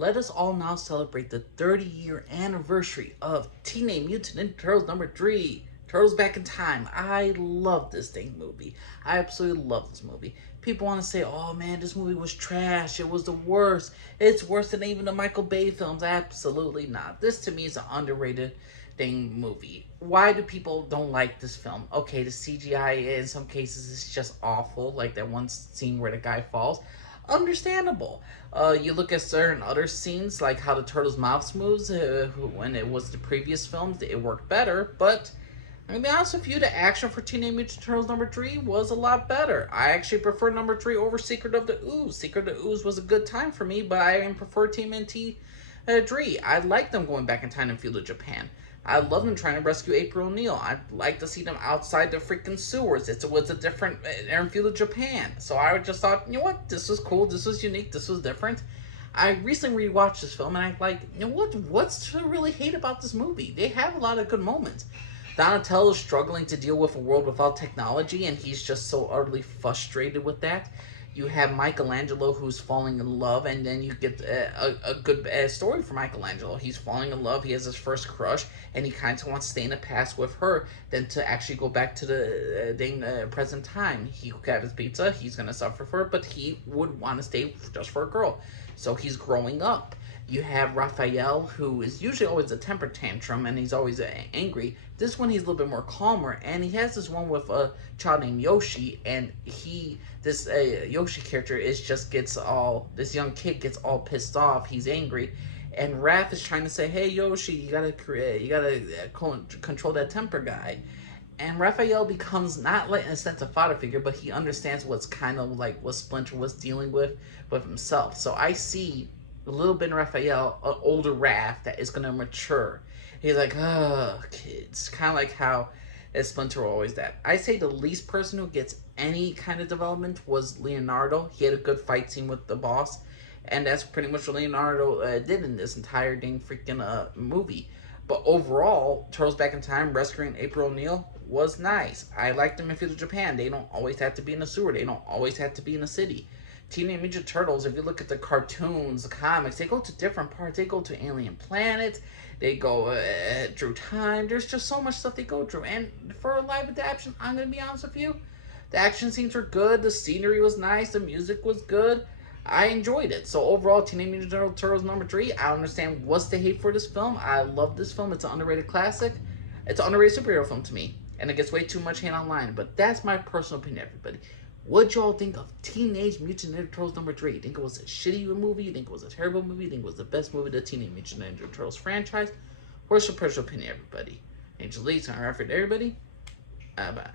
let us all now celebrate the 30-year anniversary of Teenage Mutant Ninja Turtles number 3. Turtles Back in Time. I love this dang movie. I absolutely love this movie. People want to say, oh man, this movie was trash. It was the worst. It's worse than even the Michael Bay films. Absolutely not. This to me is an underrated dang movie. Why do people don't like this film? Okay, the CGI in some cases is just awful, like that one scene where the guy falls. Understandable. You look at certain other scenes, like how the turtle's mouth moves. When it was the previous films, it worked better. But I'm gonna be honest with you, the action for Teenage Mutant Turtles number 3 was a lot better. I actually prefer number 3 over Secret of the Ooze. Secret of the Ooze was a good time for me, but I prefer TMNT 3. I like them going back in time and feudal Japan. I love them trying to rescue April O'Neil. I'd like to see them outside the freaking sewers. It was a different era in feudal Japan. So I just thought, you know what, this was cool, this was unique, this was different. I recently rewatched this film and I'm like, you know what, what's to really hate about this movie? They have a lot of good moments. Donatello's struggling to deal with a world without technology, and he's just so utterly frustrated with that. You have Michelangelo who's falling in love, and then you get a good story for Michelangelo. He's falling in love, he has his first crush, and he kind of wants to stay in the past with her than to actually go back to the present time. He got his pizza, he's going to suffer for it, but he would want to stay just for a girl. So he's growing up. You have Raphael, who is usually always a temper tantrum, and he's always angry. This one, he's a little bit more calmer, and he has this one with a child named Yoshi, and this Yoshi character this young kid gets all pissed off, he's angry, and Raph is trying to say, hey Yoshi, you gotta control that temper guy. And Raphael becomes not like in a sense a father figure, but he understands what's kind of like what Splinter was dealing with himself. So I see a little bit in Raphael, an older Raph that is going to mature. He's like, oh, kids. Kind of like how Splinter always that. I say the least person who gets any kind of development was Leonardo. He had a good fight scene with the boss. And that's pretty much what Leonardo did in this entire dang freaking movie. But overall, Turtles Back in Time, rescuing April O'Neil was nice. I liked them in feudal Japan. They don't always have to be in a sewer. They don't always have to be in a city. Teenage Mutant Turtles, if you look at the cartoons, the comics, they go to different parts. They go to alien planets. They go through time. There's just so much stuff they go through. And for a live adaptation, I'm going to be honest with you, the action scenes were good. The scenery was nice. The music was good. I enjoyed it. So overall, Teenage Mutant Ninja Turtles number 3, I understand what's the hate for this film. I love this film. It's an underrated classic. It's an underrated superhero film to me. And it gets way too much hate online. But that's my personal opinion, everybody. What y'all think of Teenage Mutant Ninja Turtles number 3? You think it was a shitty movie? You think it was a terrible movie? You think it was the best movie of the Teenage Mutant Ninja Turtles franchise? What's your personal opinion, everybody? Angel Lee's on record, everybody. Bye.